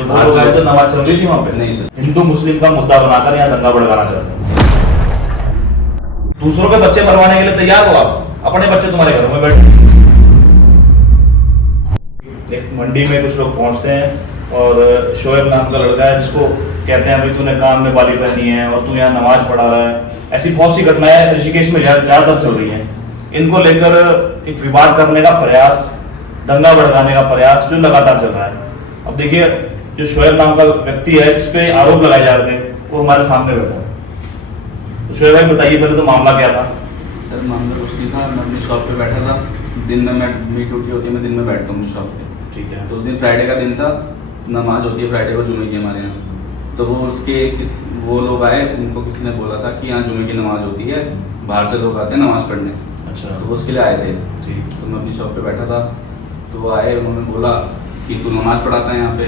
जो बाहर से तो नमाज चल रही थी वहाँ पे? नहीं सर। हिंदू मुस्लिम का मुद्दा बनाकर यहाँ दंगा भड़काना चाहते हैं। दूसरों के बच्चे मरवाने के लिए तैयार हो आप, अपने बच्चे तुम्हारे घरों में बैठे। एक मंडी में कुछ लोग पहुंचते हैं और शोएब नाम का लड़का है जिसको कहते हैं भाई तूने कान में बाली पहनी है और तू यहाँ नमाज पढ़ा रहा है। ऐसी बहुत सी घटनाएं ऋषिकेश में ज्यादातर चल रही हैं। इनको लेकर एक विवाद करने का प्रयास, दंगा भड़काने का प्रयास जो लगातार चल रहा है। अब देखिए, जो शोएब नाम का व्यक्ति है जिसपे आरोप लगाए जा रहे थे, वो हमारे सामने बैठा है। तो शोएब भाई बताइए पहले तो मामला क्या था? सर मामला कुछ नहीं था, मैं अपनी शॉप पे बैठा था। दिन में मेरी ड्यूटी होती है, मैं दिन में बैठता हूँ शॉप पे। ठीक है। तो उस दिन फ्राइडे का दिन था, नमाज होती है फ्राइडे को जुमे की हमारे यहाँ। तो वो लोग आए, उनको किसी ने बोला था कि यहाँ जुमे की नमाज होती है, बाहर से लोग आते हैं नमाज पढ़ने। अच्छा। तो वो उसके लिए आए थे। ठीक। तो मैं अपनी शॉप पे बैठा था, तो वो आए, उन्होंने बोला कि तू नमाज पढ़ाता है यहाँ पे।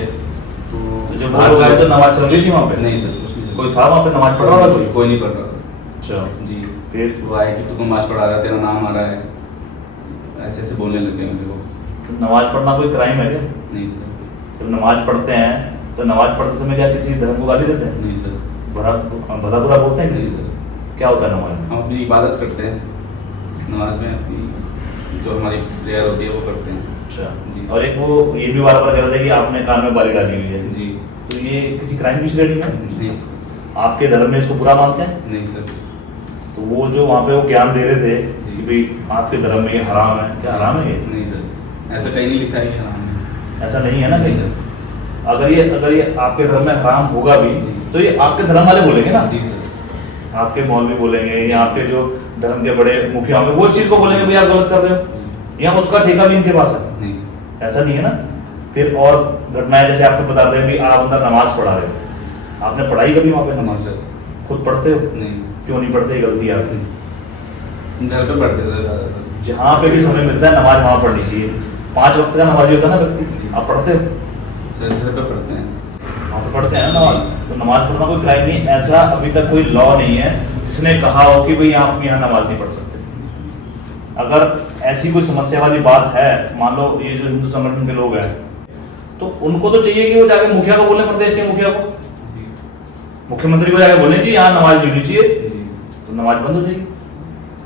तो जो बाहर से आए तो नमाज चल रही थी वहाँ पे? नहीं सर, कुछ नहीं। कोई था वहाँ पे नमाज पढ़ रहा था? कोई नहीं पढ़ रहा था। अच्छा जी। फिर वो आए कि तू नमाज पढ़ा रहा है, तेरा नाम आ रहा है, ऐसे ऐसे बोलने लगे मेरे को। तो नमाज पढ़ना कोई क्राइम है क्या? नहीं सर। जब नमाज पढ़ते हैं तो नमाज पढ़ते समय क्या किसी धर्म को गाली देते हैं? नहीं सर। भला बुरा बोलते हैं किसी नहीं से? सर। क्या होता है नमाज में? हम अपनी इबादत करते हैं नमाज में, अपनी जो हमारी प्रेयर होती है वो करते हैं। अच्छा जी। और एक वो ये भी बार बार कह रहे थे कि आपने कान में बाली डाली हुई है। जी। तो ये किसी क्राइम की श्रेणी में? नहीं सर। आपके धर्म में इसको बुरा मानते हैं? नहीं सर। तो वो जो वहाँ पे वो ज्ञान दे रहे थे कि भाई आपके धर्म में ये हराम है, क्या हराम है ये? नहीं सर, ऐसा कहीं नहीं लिखा है कि हराम है। ऐसा नहीं है ना नहीं कहीं? सर। अगर ये आपके धर्म में हराम होगा भी जी। तो ये आपके धर्म वाले बोलेंगे ना? जी सर। आपके मौलवी बोलेंगे या आपके जो धर्म के बड़े मुखिया होंगे वो इस चीज को बोलेंगे भाई आप गलत कर रहे हो, या उसका ठेका भी इनके पास है। नहीं सर। ऐसा नहीं है ना। फिर और घटनाएं जैसे आपको बता रहे हैं भी आप अंदर नमाज पढ़ा रहे हो, आपने पढ़ाई कभी वहाँ पे नमाज नमाज? सर। खुद पढ़ते हो? नहीं। क्यों नहीं पढ़ते? ये गलती है आपकी। घर पे पढ़ते सर ज़्यादातर। जहाँ पे भी समय मिलता है नमाज वहाँ पढ़नी चाहिए। 5 वक्त का नमाजी होता है ना व्यक्ति, आप पढ़ते हो? सर घर पे पढ़ते हैं। वहाँ पे पढ़ते हैं ना नमाज। तो नमाज पढ़ना कोई क्राइम नहीं। ऐसा अभी तक कोई लॉ नहीं है जिसने कहा हो कि भाई आप यहाँ नमाज नहीं पढ़ सकते। अगर ऐसी कोई समस्या वाली बात है, मान लो ये जो हिंदू संगठन के लोग हैं, तो उनको तो चाहिए कि वो जाके मुखिया को बोले, प्रदेश के मुखिया को, जी। मुख्यमंत्री को जाके बोले जी यहाँ नमाज नहीं होनी चाहिए, जी। तो नमाज बंद हो जाएगी।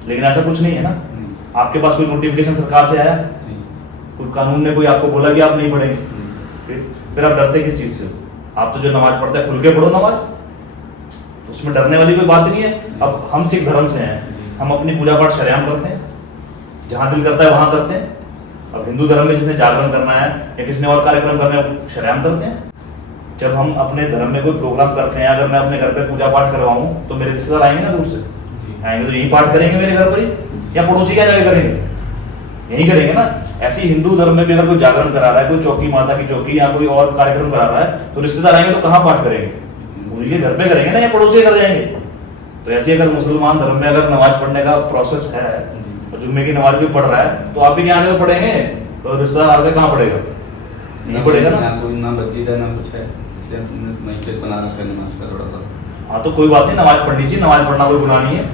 लेकिन ऐसा कुछ नहीं है ना। नहीं। आपके पास कोई नोटिफिकेशन सरकार से आया? नहीं सर। कोई कानून ने कोई आपको बोला कि आप नहीं पढ़ेंगे? नहीं सर। फिर आप डरते किस चीज से हो? आप तो जो नमाज पढ़ते हैं खुल के पढ़ो नमाज, उसमें डरने वाली कोई बात नहीं है। अब हम सिख धर्म से हैं, हम अपनी पूजा पाठ शरेआम करते हैं, जहाँ दिल करता है वहाँ करते हैं। अब हिंदू धर्म में जिसने जागरण करना है या किसने और कार्यक्रम करना है वो शरेआम करते हैं। जब हम अपने धर्म में कोई प्रोग्राम करते हैं, अगर मैं अपने घर पे पूजा पाठ करवाऊँ तो मेरे रिश्तेदार आएंगे ना दूर से, आएंगे तो यही पाठ करेंगे मेरे घर पर ही, या पड़ोसी क्या जाके करेंगे? यही करेंगे ना। ऐसी हिंदू धर्म में भी अगर कोई जागरण करा रहा है, कोई चौकी माता की चौकी या कोई और कार्यक्रम करा रहा है, तो रिश्तेदार आएंगे तो कहाँ पाठ करेंगे? उनके घर पे करेंगे ना, या पड़ोसी घर जाएंगे? तो ऐसे अगर मुसलमान धर्म में अगर नमाज पढ़ने का प्रोसेस है और जुम्मे की नमाज भी पढ़ रहा है, तो आप ही के आने तो पढ़ेंगे, तो रिश्तेदार आते कहाँ पढ़ेगा? नहीं पढ़ेगा ना। कोई ना मस्जिद है ना कुछ है, इसलिए हमने मस्जिद बना रखा है नमाज का थोड़ा सा। हाँ तो कोई बात नहीं, नमाज पढ़नी चाहिए, नमाज पढ़ना कोई गुनाह नहीं है।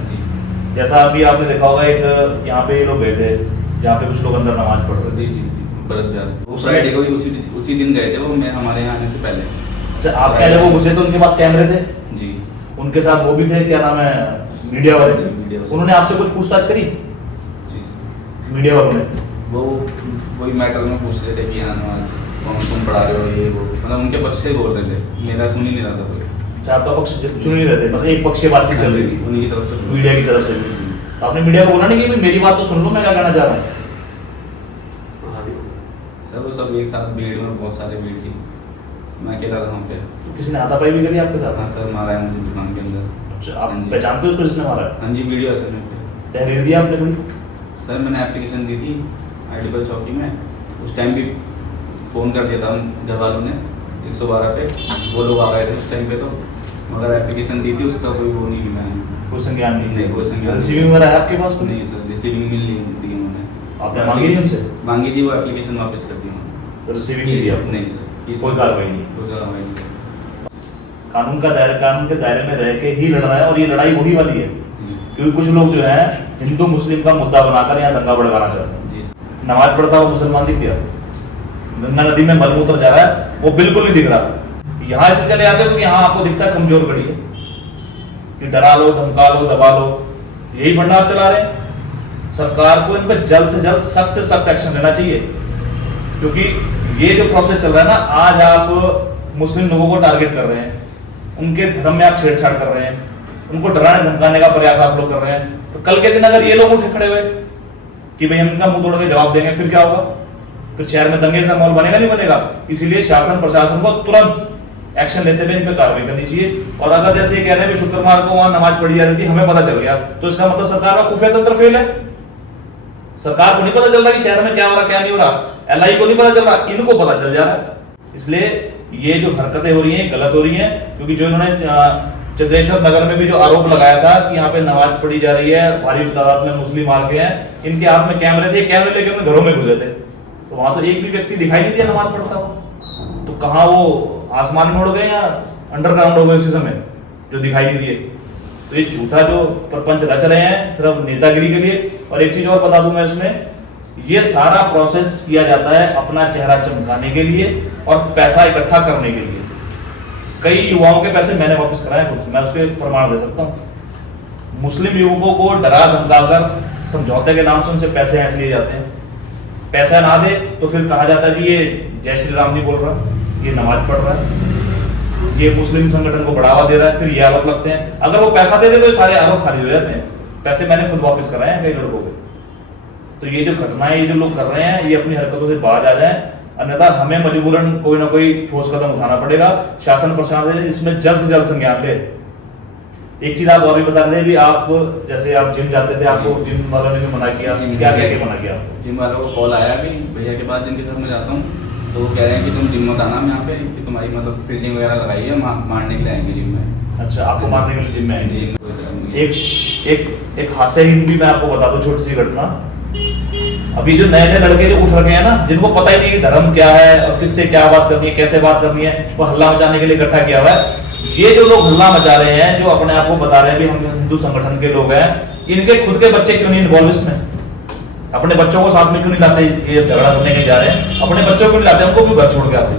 जैसा अभी आपने देखा होगा एक यहाँ पे लोग गए थे जहाँ पे कुछ लोग अंदर नमाज पढ़ रहे थे। जी। भरत बिहार, वो फ्राइडे को ही उसी दिन गए थे वो, मैं हमारे यहाँ आने से पहले। अच्छा, आपके यहाँ जब वो घुसे तो उनके पास कैमरे थे? जी। उनके साथ वो भी थे, क्या नाम है, मीडिया वाले? जी, मीडिया वाले। उन्होंने आपसे कुछ पूछताछ करी जी। मीडिया वालों ने? वो वही मैटर में पूछ रहे थे कि यहाँ नमाज कौन तुम पढ़ा रहे हो, ये वो, मतलब उनके पक्ष से बोल रहे थे, मेरा सुन ही नहीं रहा था कोई। अच्छा, आपका पक्ष सुन नहीं रहे थे, मतलब एक पक्षीय बातचीत चल रही थी उन्हीं की तरफ से। मीडिया की तरफ से भी। तो आपने मीडिया को बोला नहीं कि भाई मेरी बात तो सुन लो, मैं क्या कहना चाह रहा हूँ? सर वो सब एक साथ भीड़ में, बहुत सारे भीड़ थी, मैं अकेला था वहाँ पे। तो किसी ने हाथापाई भी करी आपके साथ? हाँ सर, मारा है मुझे दुकान के अंदर। अच्छा, आप हाँ जी। पहचानते हो उसको जिसने मारा है? हाँ जी, वीडियो है सर मेरे पे। तहरीर दिया आपने कोई? सर मैंने एप्लीकेशन दी थी आईडीपल चौकी में, उस टाइम भी फ़ोन कर दिया था घर वालों ने 112 पे, वो लोग आ गए थे उस टाइम पे, तो मगर एप्लीकेशन दी थी उसका कोई वो नहीं मिला है। कोई संज्ञान नहीं, कोई संज्ञान नहीं। रिसीविंग वगैरह है आपके पास कोई? नहीं सर, रिसीविंग मिल नहीं दी उन्होंने। आपने मांगी थी उनसे? मांगी थी, वो एप्लीकेशन वापस कर दी उन्होंने। तो रिसीविंग नहीं दिया? नहीं सर, कोई कार्रवाई नहीं? कोई कार्रवाई नहीं। कानून के दायरे में रह के ही लड़ना है, और ये लड़ाई वही वाली है जी। क्योंकि कुछ लोग जो है हिंदू मुस्लिम का मुद्दा बनाकर यहाँ दंगा भड़काना चाहते हैं। जी। नमाज पढ़ता हुआ मुसलमान दिख गया, गंगा नदी में मलमूत्र जा रहा है, वो बिल्कुल नहीं दिख रहा। यहाँ से चले जाते हो क्योंकि यहाँ आपको दिखता है कमजोर कड़ी है कि डरा लो, धमका लो, दबा लो, यही फंडा आप चला रहे हैं। सरकार को इन पर जल्द से जल्द सख्त से सख्त एक्शन लेना चाहिए, क्योंकि ये जो प्रोसेस चल रहा है ना, आज आप मुस्लिम लोगों को टारगेट कर रहे हैं, उनके धर्म में आप छेड़छाड़ कर रहे हैं, उनको डराने धमकाने का प्रयास आप लोग कर रहे हैं। तो कल के दिन अगर ये लोग उठे खड़े हुए कि भाई हम इनका मुंह तोड़ के जवाब देंगे, फिर क्या होगा? फिर शहर में दंगे का माहौल बनेगा नहीं बनेगा? इसीलिए शासन प्रशासन को तुरंत एक्शन लेते हुए इन पे कार्रवाई करनी चाहिए। और अगर जैसे ये कह रहे हैं शुक्रवार को वहां नमाज पढ़ी जा रही थी, हमें पता चल गया, तो इसका मतलब सरकार का खुफिया तंत्र फेल है। सरकार को नहीं पता चल रहा कि शहर में क्या हो रहा क्या नहीं हो रहा, एलआई को नहीं पता चल रहा, इनको पता चल जा रहा है। इसलिए ये जो हरकतें हो रही हैं गलत हो रही हैं, क्योंकि जो इन्होंने चंद्रेश्वर नगर में भी जो आरोप लगाया था कि यहाँ पे नमाज पढ़ी जा रही है, भारी तादाद में मुस्लिम आ गए हैं, इनके हाथ में कैमरे थे, कैमरे लेके अपने घरों में घुसे थे, तो वहां तो एक भी व्यक्ति दिखाई नहीं दिया नमाज पढ़ता हुआ। तो कहाँ वो आसमान में उड़ गए या अंडरग्राउंड हो गए उसी समय जो दिखाई नहीं दिए? तो ये झूठा जो प्रपंच रच रहे हैं सिर्फ नेतागिरी के लिए। और एक चीज और बता दूं मैं इसमें, ये सारा प्रोसेस किया जाता है अपना चेहरा चमकाने के लिए और पैसा इकट्ठा करने के लिए। कई युवाओं के पैसे मैंने वापस कराए खुद, मैं उसके प्रमाण दे सकता हूँ। मुस्लिम युवकों को डरा धमकाकर समझौते के नाम से उनसे पैसे ऐंठ लिए जाते हैं। पैसा ना दे तो फिर कहा जाता है जी ये जय श्री राम नहीं बोल रहा, ये नमाज पढ़ रहा है, ये मुस्लिम संगठन को बढ़ावा दे रहा है, फिर ये आरोप लगते हैं। अगर वो पैसा दे दे तो सारे आरोप खारिज हो जाते हैं। पैसे मैंने खुद वापस कराए हैं कई लड़कों के। तो ये जो घटनाएं ये जो लोग कर रहे हैं, ये अपनी हरकतों से बाज आ जाए, अन्यथा हमें मजबूरन कोई ना कोई ठोस कदम उठाना पड़ेगा। शासन प्रशासन इसमें जल्द से जल्द संज्ञान ले। एक चीज आप और भी बता रहे थे भी, आप जैसे आप जिम जाते थे, आपको जिम वालों ने भी मना किया, क्या क्या क्या मना किया? जिम वालों को कॉल आया भी भैया के पास जिनके साथ मैं जाता हूँ, तो वो कह रहे हैं कि तुम जिम मत आना यहाँ पे, कि तुम्हारी मतलब फील्डिंग वगैरह लगाई है, मारने के लिए आएंगे जिम में। अच्छा, आपको मारने के लिए जिम में आएंगे? एक हास्यहीन भी मैं आपको बता दूं छोटी सी घटना। अभी जो नए नए लड़के जो उठ रखे हैं ना, जिनको पता ही नहीं कि धर्म क्या है और किससे क्या बात करनी है, कैसे बात करनी है, वो हल्ला मचाने के लिए इकट्ठा किया हुआ है। ये जो लोग हल्ला मचा रहे हैं, जो अपने आप को बता रहे हैं भी हम हिंदू संगठन के लोग हैं, इनके खुद के बच्चे क्यों नहीं इन्वॉल्व इसमें? अपने बच्चों को साथ में क्यों नहीं लाते? ये झगड़ा करने के जा रहे हैं, अपने बच्चों को नहीं लाते, उनको क्यों घर छोड़ के आते?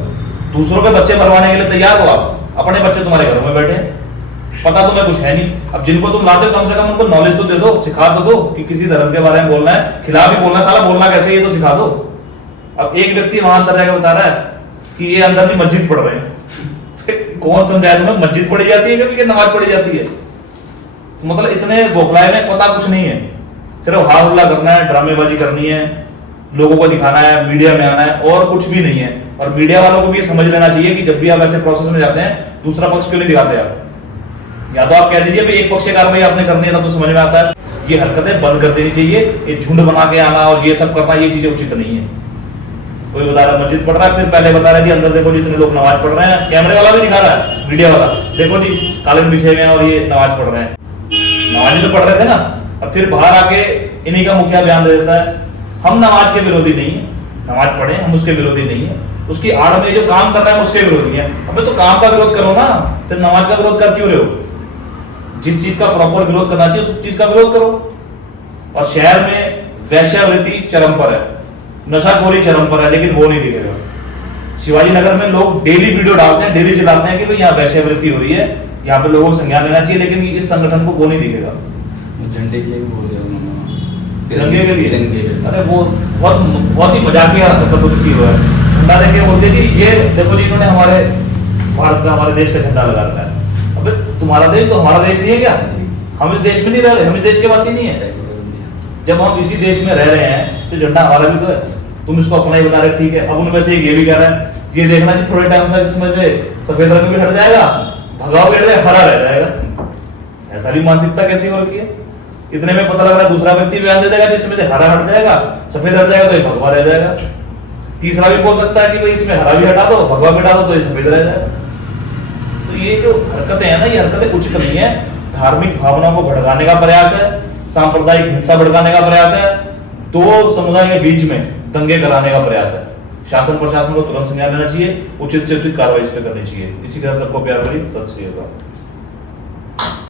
दूसरों के बच्चे मरवाने के लिए तैयार हो आप, अपने बच्चे तुम्हारे घरों में बैठे, पता तुम्हें कुछ है नहीं। अब जिनको तुम लाते हो कम से कम उनको नॉलेज तो दे दो, सिखा तो दो कि किसी धर्म के बारे में बोलना है, खिलाफ ही बोलना है, साला बोलना कैसे ये तो सिखा दो। अब एक व्यक्ति वहां अंदर जाकर बता रहा है कि ये अंदर की मस्जिद पढ़ रहे हैं। कौन समझाया तुम्हें मस्जिद पढ़ी जाती है कभी कि नमाज पढ़ी जाती है? मतलब इतने बौखलाए में पता कुछ नहीं है, सिर्फ हार हुल्ला करना है, ड्रामेबाजी करनी है, लोगों को दिखाना है, मीडिया में आना है, और कुछ भी नहीं है। और मीडिया वालों को भी समझ लेना चाहिए कि जब भी आप ऐसे प्रोसेस में जाते हैं, दूसरा पक्ष क्यों नहीं दिखाते आप? या तो आप कह दीजिए भाई एक पक्ष की कार्रवाई आपने करनी है, तब तो समझ में आता है। ये हरकतें बंद कर देनी चाहिए, ये झुंड बना के आना और ये सब करना, ये चीजें उचित नहीं है। कोई बता रहा है मस्जिद पढ़ रहा है, फिर पहले बता रहा है जी अंदर देखो जितने लोग नमाज पढ़ रहे हैं, कैमरे वाला भी दिखा रहा है, मीडिया वाला, देखो जी कालीन बिछे हुए हैं और ये नमाज पढ़ रहे हैं। नमाज तो पढ़ रहे थे ना, अब फिर बाहर आके इन्हीं का मुखिया बयान दे देता है हम नमाज के विरोधी नहीं है, नमाज पढ़े हम उसके विरोधी नहीं है, उसकी आड़ में जो काम कर रहे हैं उसके विरोधी है। अबे तो काम का विरोध करो ना, फिर नमाज का विरोध कर क्यों रहे हो? जिस चीज का प्रॉपर विरोध करना चाहिए उस चीज का विरोध करो। और शहर में वैश्यावृत्ति चरम पर है, नशाखोरी चरम पर है, लेकिन वो नहीं दिखेगा। शिवाजी नगर में लोग डेली वीडियो डालते हैं, डेली चलाते हैं कि भाई यहाँ वैश्यावृत्ति हो रही है, यहाँ पे लोगों को संज्ञान लेना चाहिए, लेकिन इस संगठन को वो नहीं दिखेगा। झंडे के लिए भी बोल दिया उन्होंने, तिरंगे के लिए, तिरंगे। अरे वो बहुत ही मजाकिया हरकत की हुआ है। झंडा देके बोलते कि ये देखो जी इन्होंने हमारे भारत का, हमारे देश का झंडा लगा रखा है। अबे तुम्हारा देश तो हमारा देश नहीं है क्या? हम इस देश में नहीं रह रहे, हम इस देश के वासी नहीं है। जब हम इसी देश में रह रहे हैं तो झंडा हमारा भी तो है, तुम इसको अपना ही बता रहे, ठीक है। अब उनमें से ये भी कह रहा है ये देखना कि थोड़े टाइम तक इसमें से सफेद रंग भी हट जाएगा, भगवा भी हट जाएगा, हरा रह जाएगा। ऐसा भी मानसिकता कैसी हो रखी है? इतने में पता लग रहा है दूसरा व्यक्ति बयान दे देगा जिसमें से हरा हट जाएगा, सफेद हट जाएगा तो ये भगवा रह जाएगा। तीसरा भी बोल सकता है कि भाई इसमें हरा भी हटा दो, भगवा भी हटा दो तो ये सफेद रह जाएगा। तो ये जो हरकतें हैं ना, ये हरकतें उचित नहीं है। धार्मिक भावनाओं को भड़काने का प्रयास है, सांप्रदायिक हिंसा भड़काने का प्रयास है, दो समुदाय के बीच में दंगे कराने का प्रयास है। शासन प्रशासन को तुरंत संज्ञान लेना चाहिए, उचित से उचित कार्रवाई इस पे करनी चाहिए। इसी के साथ सबको प्यार भरी सत श्री अकाल।